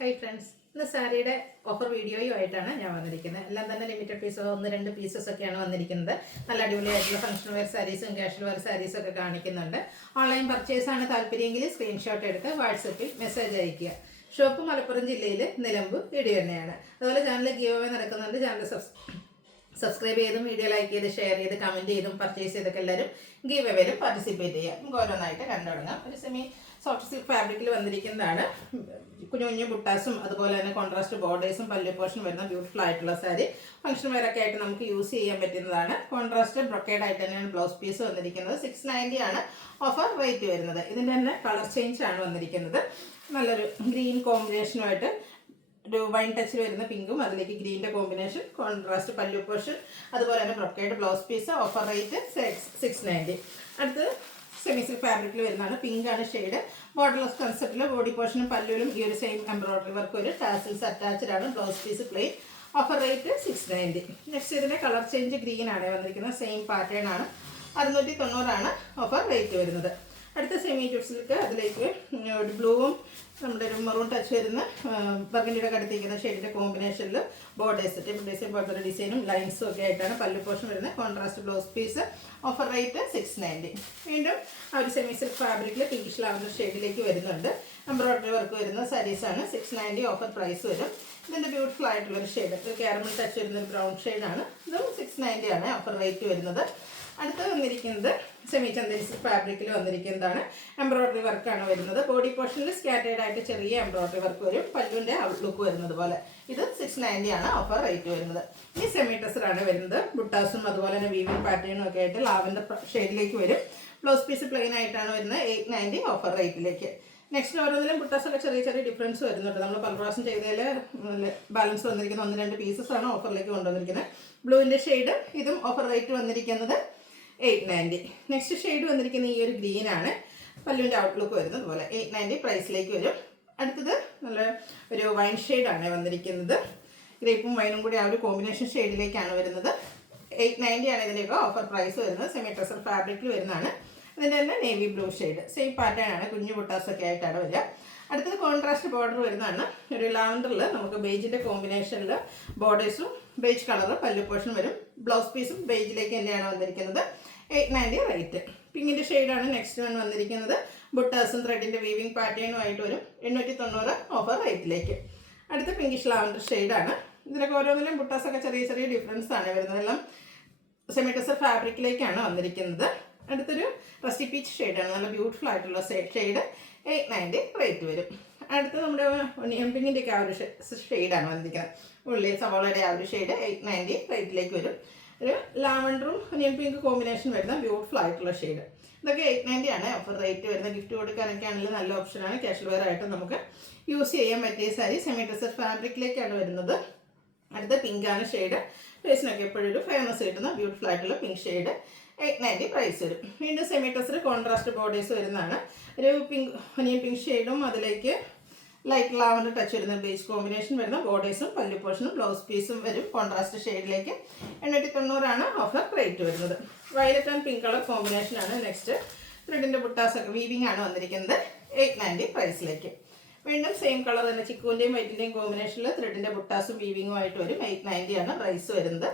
Hi friends, ഇന്ന് സാരിയുടെ offer വീഡിയോയുമായിട്ടാണ് ഞാൻ വന്നിരിക്കുന്നത്. എല്ലാം തന്നെ ലിമിറ്റഡ് പീസോ 1-2 പീസസ് ഒക്കെയാണ് വന്നിരിക്കുന്നത്. നല്ല അടിപൊളിയായിട്ടുള്ള ഫംഗ്ഷൻ വെയർ സാരീസും കാഷ്വൽ വെയർ സാരീസും ഒക്കെ കാണിക്കുന്നുണ്ട്. ഓൺലൈൻ പർച്ചേസ് ആണ് താല്പര്യമെങ്കിൽ സ്ക്രീൻഷോട്ട് എടുത്ത് വാട്സപ്പിൽ മെസ്സേജ് അയയ്ക്കുക. ഷോപ്പ് മലപ്പുറം ജില്ലയിൽ നിലമ്പൂർ ഇടിയണ്ണയാണ്. അതുപോലെ ചാനൽ ഗീവ് അവേ നടക്കുന്നുണ്ട്. ചാനൽ സബ്സ്ക്രൈബ് ചെയ്തും വീഡിയോ ലൈക്ക് ചെയ്ത് ഷെയർ ചെയ്ത് കമൻറ്റ് ചെയ്തും പർച്ചേസ് ചെയ്തൊക്കെ എല്ലാവരും ഗീവ് അവേയിലും പാർട്ടിസിപ്പേറ്റ് ചെയ്യുക. നമുക്ക് ഓരോന്നായിട്ട് കണ്ടു തുടങ്ങാം. ഒരു സെമി സോഫ്റ്റ് സിൽക്ക് ഫാബ്രിക്കിൽ വന്നിരിക്കുന്നതാണ്. കുഞ്ഞു കുഞ്ഞു ബുട്ടാസും അതുപോലെ തന്നെ കോൺട്രാസ്റ്റ് ബോർഡേഴ്സും പല്ലു പോർഷൻ വരുന്ന ബ്യൂട്ടിഫുൾ ആയിട്ടുള്ള സാരി ഫംഗ്ഷൻ വെയറൊക്കെ ആയിട്ട് നമുക്ക് യൂസ് ചെയ്യാൻ പറ്റുന്നതാണ്. കോൺട്രാസ്റ്റ് ബ്രൊക്കേഡ് ആയിട്ട് തന്നെയാണ് ബ്ലൗസ് പീസ് വന്നിരിക്കുന്നത്. 690 ആണ് ഓഫർ റേറ്റ് വരുന്നത്. ഇതിൻ്റെ തന്നെ കളർ ചേഞ്ച് ആണ് വന്നിരിക്കുന്നത്. നല്ലൊരു ഗ്രീൻ കോമ്പിനേഷനുമായിട്ട് ഒരു വൈൻ ടച്ചിൽ വരുന്ന പിങ്കും അതിലേക്ക് ഗ്രീൻ്റെ കോമ്പിനേഷൻ, കോൺട്രാസ്റ്റ് പല്ലു പോർഷൻ, അതുപോലെ തന്നെ brocade blouse piece. Offer rate 690. അടുത്ത് സെമി സിൽക്ക് ഫാബ്രിക്കിൽ വരുന്നതാണ്. പിങ്ക് ആണ് ഷെയ്ഡ്. ബോർഡർലെസ് കൺസെപ്റ്റിൽ ബോഡി പോർഷനും പല്ലുവിലും ഈ ഒരു സെയിം എംബ്രോയിഡറി വർക്ക് ഒരു ടാസിൽസ് അറ്റാച്ച്ഡ് ആണ്. Blouse piece plain. Offer rate 690. Next ഇതിൻ്റെ കളർ ചേഞ്ച് ഗ്രീൻ ആണ് വന്നിരിക്കുന്നത്. സെയിം പാറ്റേൺ ആണ്. 690 ആണ് ഓഫർ റേറ്റ് വരുന്നത്. അടുത്ത സെമി സിൽക്ക്, അതിലേക്ക് ഒരു ബ്ലൂവും നമ്മുടെ ഒരു മറൂൺ ടച്ച് വരുന്ന ബർഗണ്ടിയുടെ കടുത്തിരിക്കുന്ന ഷെയ്ഡിൻ്റെ കോമ്പിനേഷനിൽ ബോർഡേഴ്സ് ടിപ്പ് ഡിസൈൻ പോലത്തെ ഡിസൈനും ലൈൻസും ഒക്കെ ആയിട്ടാണ് പല്ലു പോർഷൻ വരുന്നത്. Contrast blouse piece. Offer rate 690. വീണ്ടും ആ ഒരു സെമി സിൽക്ക് ഫാബ്രിക്കിൽ പിങ്കിഷ് ലാവൻഡർ ഷെയ്ഡിലേക്ക് വരുന്നുണ്ട്. എംബ്രോയിഡറി വർക്ക് വരുന്ന സാരീസാണ്. 690 ഓഫർ പ്രൈസ് വരും. ഇതിൻ്റെ ബ്യൂട്ടിഫുൾ ആയിട്ടുള്ളൊരു ഷെയ്ഡ്, കാരമൽ ടച്ച് വരുന്ന ഒരു ബ്രൗൺ ഷെയ്ഡാണ്. ഇതും 690 ആണ് ഓഫർ റേറ്റ് വരുന്നത്. അടുത്ത് വന്നിരിക്കുന്നത് സെമി ചന്ദേരി സിൽക്ക് ഫാബ്രിക്കിൽ വന്നിരിക്കുന്നതാണ്. എംബ്രോയിഡറി വർക്കാണ് വരുന്നത്. ബോഡി പോർഷനിൽ സ്കാറ്റേഡ് ആയിട്ട് ചെറിയ എംബ്രോയിഡറി വർക്ക് വരും. പല്ലുവിൻ്റെ ഔട്ട്ലുക്ക് വരുന്നത് പോലെ. ഇത് 690 ആണ് ഓഫർ റേറ്റ് വരുന്നത്. ഈ സെമി ടെസറാണ് വരുന്നത്. ബുട്ടാസും അതുപോലെ തന്നെ വീവിംഗ് പാറ്റേണും ഒക്കെ ആയിട്ട് ലാവൻഡർ ഷെയ്ഡിലേക്ക് വരും. ബ്ലൗസ് പീസ് പ്ലെയിൻ ആയിട്ടാണ് വരുന്നത്. 890 ഓഫർ റേറ്റിലേക്ക്. നെക്സ്റ്റ് ഓരോന്നിലും ബുട്ടാസൊക്കെ ചെറിയ ചെറിയ ഡിഫറൻസ് വരുന്നുണ്ട്. നമ്മൾ പല പ്രാവശ്യം ചെയ്തതിൽ ബാലൻസ് വന്നിരിക്കുന്ന 1-2 പീസസ് ആണ് ഓഫറിലേക്ക് കൊണ്ടുവന്നിരിക്കുന്നത്. ബ്ലൂവിൻ്റെ ഷെയ്ഡ്, ഇതും ഓഫർ റേറ്റ് വന്നിരിക്കുന്നത് 890. നെക്സ്റ്റ് ഷെയ്ഡ് വന്നിരിക്കുന്നത് ഈ ഒരു ഗ്രീൻ ആണ്. പല്ലുവിൻ്റെ ഔട്ട്ലുക്ക് വരുന്നത് പോലെ 890 പ്രൈസിലേക്ക് വരും. അടുത്തത് നല്ല ഒരു വൈൻ ഷെയ്ഡാണ് വന്നിരിക്കുന്നത്. ഗ്രേപ്പും വൈനും കൂടി ആ ഒരു കോമ്പിനേഷൻ ഷെയ്ഡിലേക്കാണ് വരുന്നത്. 890 ആണ് ഇതിൻ്റെയൊക്കെ ഓഫർ പ്രൈസ് വരുന്നത്. സെമി ടെസർ ഫാബ്രിക്കിൽ വരുന്നതാണ്. ഇതിൻ്റെ തന്നെ navy blue shade, same pattern ആണ്. കുഞ്ഞു ബുട്ടാസൊക്കെ ആയിട്ടാണ് വരിക. അടുത്തത് കോൺട്രാസ്റ്റ് ബോർഡർ വരുന്നതാണ്. ഒരു ലാവൻഡറിൽ നമുക്ക് ബേജിൻ്റെ കോമ്പിനേഷനിൽ ബോർഡേഴ്സും ബേജ് കളർ പല്ലു പോർഷൻ വരും. ബ്ലൗസ് പീസും ബേജിലേക്ക് തന്നെയാണ് വന്നിരിക്കുന്നത്. 890 റേറ്റ്. പിങ്കിൻ്റെ ഷെയ്ഡാണ് നെക്സ്റ്റ് വൺ വന്നിരിക്കുന്നത്. ബുട്ടാസും ത്രെഡിൻ്റെ വീവിംഗ് പാറ്റേണും ആയിട്ട് വരും. 890 ഓഫർ റേറ്റിലേക്ക്. അടുത്ത പിങ്കിഷ് ലാവൻഡർ ഷെയ്ഡാണ്. ഇതിലൊക്കെ ഓരോന്നിലും ബുട്ടാസൊക്കെ ചെറിയ ചെറിയ ഡിഫറൻസ് ആണ് വരുന്നത്. എല്ലാം സെമി ടെസർ ഫാബ്രിക്കിലേക്കാണ് വന്നിരിക്കുന്നത്. അടുത്തൊരു റസ്റ്റി പീച്ച് ഷെയ്ഡാണ്. നല്ല ബ്യൂട്ടിഫുൾ ആയിട്ടുള്ള ഷെയ്ഡ്. 890 റേറ്റ് വരും. അടുത്ത് നമ്മുടെ ഒനിയൻ പിങ്കിൻ്റെയൊക്കെ ആ ഒരു ഷെയ്ഡാണ് വന്നിരിക്കുന്നത്. ഉള്ളി സവാളയുടെ ആ ഒരു ഷെയ്ഡ് 890 റേറ്റിലേക്ക് വരും. ഒരു ലാവൻഡറും ഒനിയൻ പിങ്ക് കോമ്പിനേഷൻ വരുന്ന ബ്യൂട്ടിഫുൾ ആയിട്ടുള്ള ഷെയ്ഡ്. ഇതൊക്കെ 890 ആണ് ഓഫർ റേറ്റ് വരുന്നത്. ഗിഫ്റ്റ് കൊടുക്കാനൊക്കെ ആണെങ്കിൽ നല്ല ഓപ്ഷനാണ്. കാഷ്വൽ വെയർ ആയിട്ട് നമുക്ക് യൂസ് ചെയ്യാൻ പറ്റിയ സാരി. സെമി ടെസർ ഫാബ്രിക്കിലേക്കാണ് വരുന്നത്. അടുത്ത പിങ്കാണ് ഷെയ്ഡ്. ഫേസിനൊക്കെ എപ്പോഴും ഒരു ഫേമസ് കിട്ടുന്ന ബ്യൂട്ടിഫുൾ ആയിട്ടുള്ള പിങ്ക് ഷെയ്ഡ്. 890 പ്രൈസ് വരും. വീണ്ടും സെമി ടെസർ കോൺട്രാസ്റ്റ് ബോർഡേഴ്സ് വരുന്നതാണ്. ഒരു പിങ്ക് ഒനിയൻ പിങ്ക് ഷെയ്ഡും അതിലേക്ക് ലൈറ്റ് ലാവൻഡർ ടച്ച് വരുന്ന ബേസ് കോമ്പിനേഷൻ വരുന്ന ബോർഡേഴ്സും പല്ലു പോർഷനും ബ്ലൗസ് പീസും വരും. കോൺട്രാസ്റ്റ് ഷെയ്ഡിലേക്ക് 890 ആണ് ഓഫർ റേറ്റ് വരുന്നത്. വയലറ്റ് ആൻഡ് പിങ്ക് കളർ കോമ്പിനേഷനാണ് നെക്സ്റ്റ്. ത്രെഡിൻ്റെ ബുട്ടാസൊക്കെ വീവിംഗ് ആണ് വന്നിരിക്കുന്നത്. 890 പ്രൈസിലേക്ക്. വീണ്ടും സെയിം കളർ തന്നെ ചിക്കുവിൻ്റെയും വൈറ്റിൻ്റെയും കോമ്പിനേഷനിൽ ത്രെഡിൻ്റെ ബുട്ടാസും വീവിങ്ങും ആയിട്ട് വരും. 890 ആണ് പ്രൈസ് വരുന്നത്.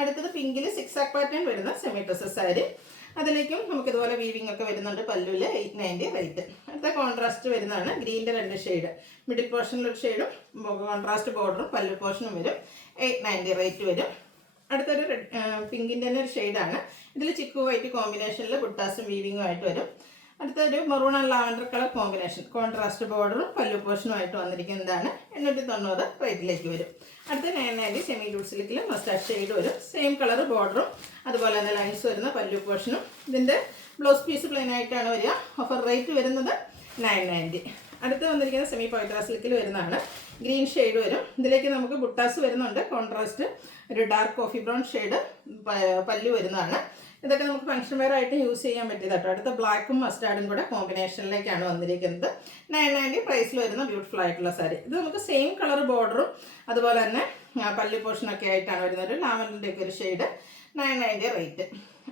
അടുത്തത് പിങ്കിൽ 6 പാറ്റേൺ വരുന്ന സെമി ടെസർ സാരി. അതിലേക്കും നമുക്കിതുപോലെ വീവിംഗ് ഒക്കെ വരുന്നുണ്ട്. പല്ലുവിൽ 890 റേറ്റ്. അടുത്ത കോൺട്രാസ്റ്റ് വരുന്നതാണ്. ഗ്രീൻ്റെ 2 ഷെയ്ഡ്. മിഡിൽ പോർഷനിലൊരു ഷെയ്ഡും കോൺട്രാസ്റ്റ് ബോർഡറും പല്ലു പോർഷനും വരും. 890 റേറ്റ് വരും. അടുത്തൊരു പിങ്കിൻ്റെ തന്നെ ഒരു ഷെയ്ഡാണ്. ഇതിൽ ചിക്കു വൈറ്റ് കോമ്പിനേഷനിൽ ബുട്ടാസും വീവിങ്ങും ആയിട്ട് വരും. അടുത്തൊരു maroon and lavender colour combination, contrast ബോർഡറും പല്ലു പോർഷനുമായിട്ട് വന്നിരിക്കുന്നതാണ്. 890 റേറ്റിലേക്ക് വരും. അടുത്ത 990 സെമി ലൂഡ് സിൽക്കിൽ മസ്റ്റാർഡ് ഷെയ്ഡ് വരും. സെയിം കളർ ബോർഡറും അതുപോലെ തന്നെ ലൈൻസ് വരുന്ന പല്ലു പോർഷനും. ഇതിൻ്റെ ബ്ലൗസ് പീസ് പ്ലെയിൻ ആയിട്ടാണ് വരിക. ഓഫർ റേറ്റ് വരുന്നത് 990. അടുത്ത് വന്നിരിക്കുന്നത് സെമി പവിത്ര സിൽക്കിൽ വരുന്നതാണ്. ഗ്രീൻ ഷെയ്ഡ് വരും. ഇതിലേക്ക് നമുക്ക് ബുട്ടാസ് വരുന്നുണ്ട്. കോൺട്രാസ്റ്റ് ഒരു ഡാർക്ക് കോഫി ബ്രൗൺ ഷെയ്ഡ് പല്ലു വരുന്നതാണ്. ഇതൊക്കെ നമുക്ക് ഫംഗ്ഷൻ വെയർ ആയിട്ട് യൂസ് ചെയ്യാൻ പറ്റിയത് കേട്ടോ. അടുത്ത ബ്ലാക്കും മസ്റ്റാർഡും കൂടെ കോമ്പിനേഷനിലേക്കാണ് വന്നിരിക്കുന്നത്. 990 പ്രൈസിൽ വരുന്ന ബ്യൂട്ടിഫുൾ ആയിട്ടുള്ള സാരി. ഇത് നമുക്ക് സെയിം കളർ ബോർഡറും അതുപോലെ തന്നെ പല്ലു പോർഷനൊക്കെ ആയിട്ടാണ് വരുന്നത്. ലാവൻഡറിൻ്റെ ഒക്കെ ഒരു ഷെയ്ഡ്. 990 റേറ്റ്.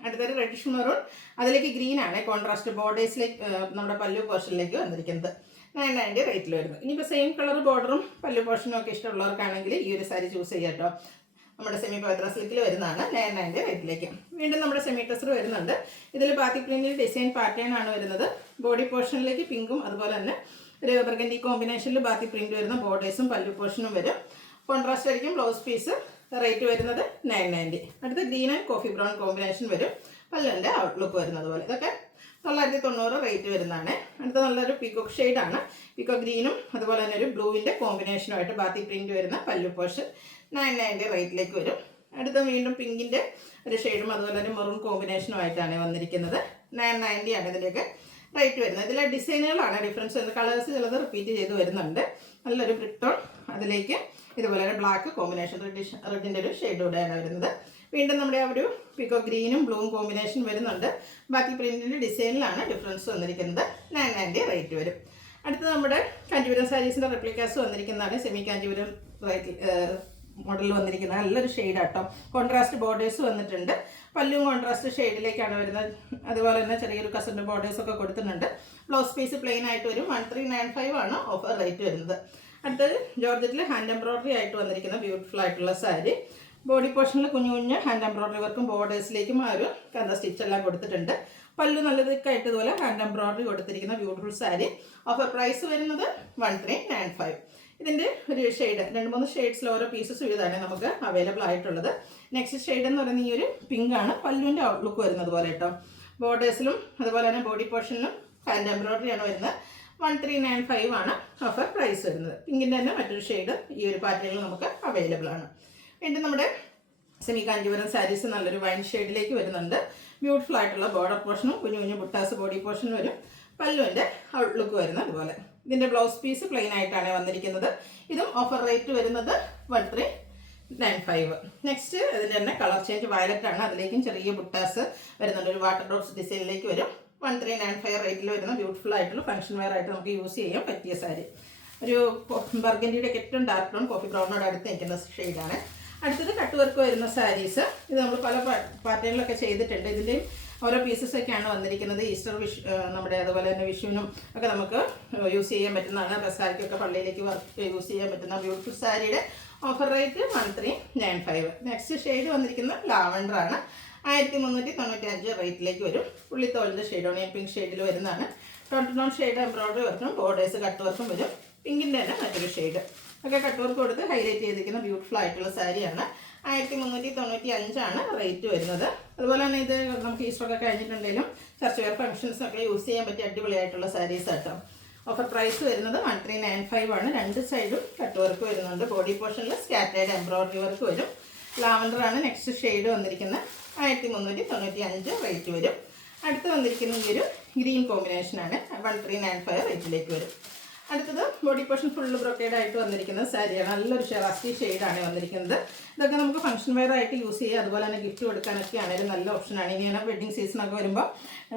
അടുത്തൊരു റെഡിഷ് മെറൂൺ, അതിലേക്ക് ഗ്രീൻ ആണ്. കോൺട്രാസ്റ്റ് ബോർഡേഴ്സിലേക്ക് നമ്മുടെ പല്ലു പോർഷനിലേക്ക് വന്നിരിക്കുന്നത്. 990 റേറ്റിൽ വരുന്നത്. ഇനിയിപ്പോൾ സെയിം കളർ ബോർഡറും പല്ലു പോർഷനും ഒക്കെ ഇഷ്ടമുള്ളവർക്കാണെങ്കിൽ ഈ ഒരു സാരി ചൂസ് ചെയ്യാം കേട്ടോ. നമ്മുടെ സെമി പവിത്ര സിൽക്കിൽ വരുന്നതാണ് 990 റേറ്റിലേക്ക്. വീണ്ടും നമ്മുടെ സെമി ടെസർ വരുന്നുണ്ട്. ഇതിൽ ബാത്തി പ്രിന്റിൽ ഡിസൈൻ പാറ്റേൺ ആണ് വരുന്നത്. ബോഡി പോർഷനിലേക്ക് പിങ്കും അതുപോലെ തന്നെ ഒരു ബർഗൻഡി കോമ്പിനേഷനിൽ ബാത്തി പ്രിന്റ് വരുന്ന ബോർഡേഴ്സും പല്ലു പോർഷനും വരും. കോൺട്രാസ്റ്റ് ആയിരിക്കും ബ്ലൗസ് പീസ്. റേറ്റ് വരുന്നത് 990. അടുത്ത green and coffee brown combination വരും. പല്ലുവിൻ്റെ ഔട്ട്ലുക്ക് വരുന്നത് പോലെ. ഇതൊക്കെ 990 റേറ്റ് വരുന്നതാണ്. അടുത്ത നല്ലൊരു പീക്കോക്ക് ഷെയ്ഡാണ്. പീക്കോക്ക് ഗ്രീനും അതുപോലെ തന്നെ ഒരു ബ്ലൂവിൻ്റെ കോമ്പിനേഷനുമായിട്ട് ബാത്തി പ്രിന്റ് വരുന്ന പല്ലു പോർഷൻ 990 റേറ്റിലേക്ക് വരും. അടുത്ത വീണ്ടും പിങ്കിൻ്റെ ഒരു ഷെയ്ഡും അതുപോലെ തന്നെ മെറൂൺ കോമ്പിനേഷനുമായിട്ടാണ് വന്നിരിക്കുന്നത്. 990 ആണ് ഇതിൻ്റെയൊക്കെ റേറ്റ് വരുന്നത്. ഇതിലെ ഡിസൈനുകളാണ് ഡിഫറൻസ് വരുന്നത്. കളേഴ്സ് ചിലത് റിപ്പീറ്റ് ചെയ്ത് വരുന്നുണ്ട്. നല്ലൊരു ബ്രിക്ക് ടോൺ, അതിലേക്ക് ഇതുപോലെ ഒരു ബ്ലാക്ക് കോമ്പിനേഷൻ റെഡിൻ്റെ ഒരു ഷെയ്ഡ് കൂടെയാണ് വരുന്നത്. വീണ്ടും നമ്മുടെ ആ ഒരു പിക്കോ ഗ്രീനും ബ്ലൂവും കോമ്പിനേഷൻ വരുന്നുണ്ട്. ബാക്കി പ്രിന്റിൻ്റെ ഡിസൈനിലാണ് ഡിഫറൻസ് വന്നിരിക്കുന്നത്. 990 റേറ്റ് വരും. അടുത്ത നമ്മുടെ കാഞ്ചീപുരം സാരീസിൻ്റെ റെപ്ലിക്കാസ് വന്നിരിക്കുന്നതാണ്. സെമി കാഞ്ചീപുരം മോഡൽ വന്നിരിക്കുന്നത് നല്ലൊരു ഷെയ്ഡാട്ടോ. കോൺട്രാസ്റ്റ് ബോർഡേഴ്സ് വന്നിട്ടുണ്ട്. പല്ലും കോൺട്രാസ്റ്റ് ഷെയ്ഡിലേക്കാണ് വരുന്നത്. അതുപോലെ തന്നെ ചെറിയൊരു കസൻ്റെ ബോർഡേഴ്സ് ഒക്കെ കൊടുത്തിട്ടുണ്ട്. ബ്ലൗസ് പീസ് പ്ലെയിൻ ആയിട്ട് വരും. 1395 ആണ് ഓഫർ റേറ്റ് വരുന്നത്. അടുത്തത് ജോർജറ്റിൽ ഹാൻഡ് എംബ്രോയ്ഡറി ആയിട്ട് വന്നിരിക്കുന്ന ബ്യൂട്ടിഫുൾ ആയിട്ടുള്ള സാരി. ബോഡി പോർഷനിൽ കുഞ്ഞു കുഞ്ഞ് ഹാൻഡ് എംബ്രോയ്ഡറി വർക്കും ബോർഡേഴ്സിലേക്കും ആ ഒരു കണ്ട സ്റ്റിച്ച് എല്ലാം കൊടുത്തിട്ടുണ്ട്. പല്ലു നല്ല തിക്കായിട്ട് ഇതുപോലെ ഹാൻഡ് എംബ്രോയ്ഡറി കൊടുത്തിരിക്കുന്ന ബ്യൂട്ടിഫുൾ സാരി. ഓഫർ പ്രൈസ് വരുന്നത് 1395. ഇതിൻ്റെ ഒരു ഷെയ്ഡ് 2-3 ഷെയ്ഡ്സിൽ ഓരോ പീസസ് ഇതാണ് നമുക്ക് അവൈലബിൾ ആയിട്ടുള്ളത്. നെക്സ്റ്റ് ഷെയ്ഡ് എന്ന് പറയുന്നത് ഈ ഒരു പിങ്കാണ്. പല്ലുവിൻ്റെ ഔട്ട്ലുക്ക് വരുന്നത് പോലെ കേട്ടോ. ബോർഡേഴ്സിലും അതുപോലെ തന്നെ ബോഡി പോർഷനിലും ഹാൻഡ് എംബ്രോയ്ഡറി ആണ് വരുന്നത്. 1395 ആണ് ഓഫർ പ്രൈസ് വരുന്നത്. പിങ്കിൻ്റെ തന്നെ മറ്റൊരു ഷെയ്ഡ് ഈ ഒരു പാറ്റേണിൽ നമുക്ക് അവൈലബിൾ ആണ്. വീണ്ടും നമ്മുടെ സെമി കാഞ്ചീപുരം സാരീസ് നല്ലൊരു വൈൻ ഷെയ്ഡിലേക്ക് വരുന്നുണ്ട്. ബ്യൂട്ടിഫുൾ ആയിട്ടുള്ള ബോർഡർ പോർഷനും കുഞ്ഞു കുഞ്ഞു ബുട്ടാസ് ബോഡി പോർഷനും വരും. പല്ലുവിൻ്റെ ഔട്ട്ലുക്ക് വരുന്നത് അതുപോലെ. ഇതിൻ്റെ ബ്ലൗസ് പീസ് പ്ലെയിൻ ആയിട്ടാണ് വന്നിരിക്കുന്നത്. ഇതും ഓഫർ റേറ്റ് വരുന്നത് 1395. നെക്സ്റ്റ് ഇതിൻ്റെ തന്നെ കളർ ചേഞ്ച് വയലറ്റ് ആണ്. അതിലേക്കും ചെറിയ ബുട്ടാസ് വരുന്നുണ്ട്. ഒരു വാട്ടർ ഡ്രോപ്സ് ഡിസൈനിലേക്ക് വരും. 1395 റേറ്റിൽ വരുന്ന ബ്യൂട്ടിഫുൾ ആയിട്ടുള്ള ഫംഗ്ഷൻ വെയർ ആയിട്ട് നമുക്ക് യൂസ് ചെയ്യാൻ പറ്റിയ സാരി. ഒരു ബർഗൻഡിയുടെ ഏറ്റവും ഡാർക്ക് ബ്രൗൺ കോഫി ബ്രൗണിനോട് അടുത്ത് നിൽക്കുന്ന ഷെയ്ഡാണ്. അടുത്തത് കട്ട് വർക്ക് വരുന്ന സാരീസ്. ഇത് നമ്മൾ പല പാറ്റേണിലൊക്കെ ചെയ്തിട്ടുണ്ട്. ഇതിൻ്റെയും ഓരോ പീസസൊക്കെയാണ് വന്നിരിക്കുന്നത്. ഈസ്റ്റർ നമ്മുടെ അതുപോലെ തന്നെ വിഷുവിനും ഒക്കെ നമുക്ക് യൂസ് ചെയ്യാൻ പറ്റുന്നതാണ്. ബസാരിക്കൊക്കെ പള്ളിയിലേക്ക് യൂസ് ചെയ്യാൻ പറ്റുന്ന ബ്യൂട്ടിഫുൾ സാരിയുടെ ഓഫർ റേറ്റ് 1395. നെക്സ്റ്റ് ഷെയ്ഡ് വന്നിരിക്കുന്ന ലാവണ്ടർ ആണ്. 1395 റേറ്റിലേക്ക് വരും. പുള്ളിത്തോലിൻ്റെ ഷെയ്ഡ് ഓണിയൻ പിങ്ക് ഷെയ്ഡിൽ വരുന്നതാണ്. ടോൺ ഷെയ്ഡ് എംബ്രോയ്ഡറി വർക്കും ബോർഡേഴ്സ് കട്ട് വർക്കും വരും. പിങ്കിൻ്റെ തന്നെ മറ്റൊരു ഷെയ്ഡ് ഒക്കെ കട്ട് വർക്ക് കൊടുത്ത് ഹൈലൈറ്റ് ചെയ്തിരിക്കുന്ന ബ്യൂട്ടിഫുൾ ആയിട്ടുള്ള സാരിയാണ്. 1395 ആണ് റേറ്റ് വരുന്നത്. അതുപോലെ തന്നെ ഇത് നമുക്ക് ഈസ്റ്ററൊക്കെ കഴിഞ്ഞിട്ടുണ്ടെങ്കിലും ചർച്ച് വെയർ ഫംഗ്ഷൻസൊക്കെ യൂസ് ചെയ്യാൻ പറ്റിയ അടിപൊളിയായിട്ടുള്ള സാരീസ് ആട്ടോ. ഓഫർ പ്രൈസ് വരുന്നത് 1395 ആണ്. രണ്ട് സൈഡും കട്ട് വർക്ക് വരുന്നുണ്ട്. ബോഡി പോർഷനിൽ സ്കാറ്റേഡ് എംബ്രോയ്ഡറി വർക്ക് വരും. ലാവണ്ടർ ആണ് നെക്സ്റ്റ് ഷെയ്ഡ് വന്നിരിക്കുന്നത്. 1395 റേറ്റ് വരും. അടുത്ത് വന്നിരിക്കുന്ന ഈ ഒരു ഗ്രീൻ കോമ്പിനേഷനാണ്. 1395 റേറ്റിലേക്ക് വരും. അടുത്തത് ബോഡി പോർഷൻ ഫുള്ള് ബ്രൊക്കേഡ് ആയിട്ട് വന്നിരിക്കുന്ന സാരിയാണ്. നല്ലൊരു ഷെറാസ്റ്റി ഷെയ്ഡാണ് വന്നിരിക്കുന്നത്. ഇതൊക്കെ നമുക്ക് ഫംഗ്ഷൻ വെയർ ആയിട്ട് യൂസ് ചെയ്യാം. അതുപോലെ തന്നെ ഗിഫ്റ്റ് കൊടുക്കാനൊക്കെ ആണെങ്കിലും നല്ല ഓപ്ഷനാണ്. ഇങ്ങനെ വെഡ്ഡിങ് സീസണൊക്കെ വരുമ്പോൾ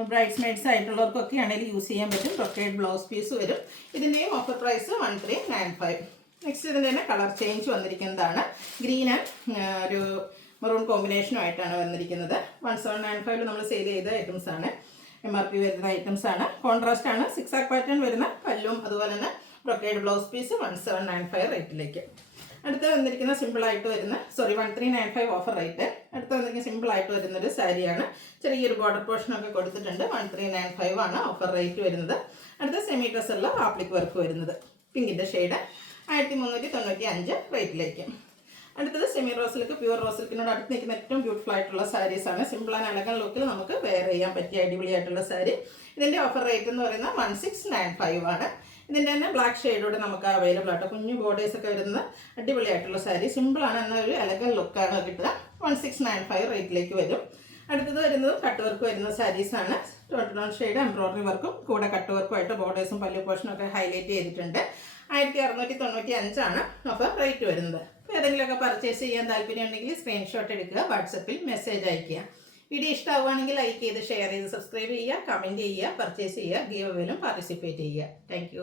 ബ്രൈഡ്സ് മെയ്ഡ്സ് ആയിട്ടുള്ളവർക്കൊക്കെ ആണെങ്കിലും യൂസ് ചെയ്യാൻ പറ്റും. ബ്രൊക്കേഡ് ബ്ലൗസ് പീസ് വരും. ഇതിൻ്റെയും ഓഫർ പ്രൈസ് 1395. നെക്സ്റ്റ് ഇതിൻ്റെ തന്നെ കളർ ചേഞ്ച് വന്നിരിക്കുന്നതാണ്. ഗ്രീൻ ആൻഡ് ഒരു മെറൂൺ കോമ്പിനേഷനുമായിട്ടാണ് വന്നിരിക്കുന്നത്. 1795 നമ്മൾ സെയിൽ ചെയ്ത ഐറ്റംസ് ആണ്. MRP വരുന്ന ഐറ്റംസ് ആണ്. കോൺട്രാസ്റ്റ് ആണ്. 6 ആക്ക് പാറ്റേൺ വരുന്ന പല്ലും അതുപോലെ തന്നെ ബ്രൊക്കേഡ് ബ്ലൗസ് പീസ് 1795 റേറ്റിലേക്ക്. അടുത്ത് വന്നിരിക്കുന്ന സിമ്പിളായിട്ട് വരുന്ന 1395 ഓഫർ റേറ്റ്. അടുത്ത് വന്നിരിക്കുന്ന സിമ്പിളായിട്ട് വരുന്നൊരു സാരിയാണ്. ചെറിയൊരു ബോർഡർ പോർഷനൊക്കെ കൊടുത്തിട്ടുണ്ട്. 1395 ആണ് ഓഫർ റേറ്റ് വരുന്നത്. അടുത്ത സെമി ഡ്രസ്സുള്ള ആപ്ലിക് വർക്ക് വരുന്നത്. പിങ്കിൻ്റെ ഷെയ്ഡ് 1395 റേറ്റിലേക്ക്. അടുത്തത് സെമി റോസിലേക്ക് പ്യൂർ റോസിൽക്കിനോട് അടുത്ത് നിൽക്കുന്ന ഏറ്റവും ബ്യൂട്ടിഫുൾ ആയിട്ടുള്ള സാരീസാണ്. സിമ്പിൾ ആൻഡ് എലഗൻ ലുക്കിൽ നമുക്ക് വെയർ ചെയ്യാൻ പറ്റിയ അടിപൊളിയായിട്ടുള്ള സാരി. ഇതിൻ്റെ ഓഫർ റേറ്റ് എന്ന് പറയുന്നത് 1695 ആണ്. ഇതിൻ്റെ തന്നെ ബ്ലാക്ക് ഷെയ്ഡോടെ നമുക്ക് അവൈലബിൾ ആട്ടോ. കുഞ്ഞു ബോർഡേഴ്സ് ഒക്കെ വരുന്ന അടിപൊളിയായിട്ടുള്ള സാരി. സിമ്പിളാണ് എന്നാൽ ഒരു എലഗൻ ലുക്കാണ് കിട്ടുക. 1695 റേറ്റിലേക്ക് വരും. അടുത്തത് വരുന്നത് കട്ട് വർക്ക് വരുന്ന സാരീസാണ്. ടോൺ ഷെയ്ഡ് എംബ്രോയ്ഡറി വർക്കും കൂടെ കട്ട് വർക്കുമായിട്ട് ബോർഡേഴ്സും പല്ലു പോർഷനും ഒക്കെ ഹൈലൈറ്റ് ചെയ്തിട്ടുണ്ട്. 1695 ആണ് ഓഫർ റേറ്റ് വരുന്നത്. അപ്പോൾ ഏതെങ്കിലുമൊക്കെ പർച്ചേസ് ചെയ്യാൻ താല്പര്യം ഉണ്ടെങ്കിൽ സ്ക്രീൻഷോട്ട് എടുക്കുക, വാട്സപ്പിൽ മെസ്സേജ് അയയ്ക്കുക. വീഡിയോ ഇഷ്ടമാവുകയാണെങ്കിൽ ലൈക്ക് ചെയ്ത് ഷെയർ ചെയ്ത് സബ്സ്ക്രൈബ് ചെയ്യുക, കമൻറ്റ് ചെയ്യുക, പർച്ചേസ് ചെയ്യുക, ഗീവ് അവേയിലും പാർട്ടിസിപ്പേറ്റ് ചെയ്യുക. താങ്ക്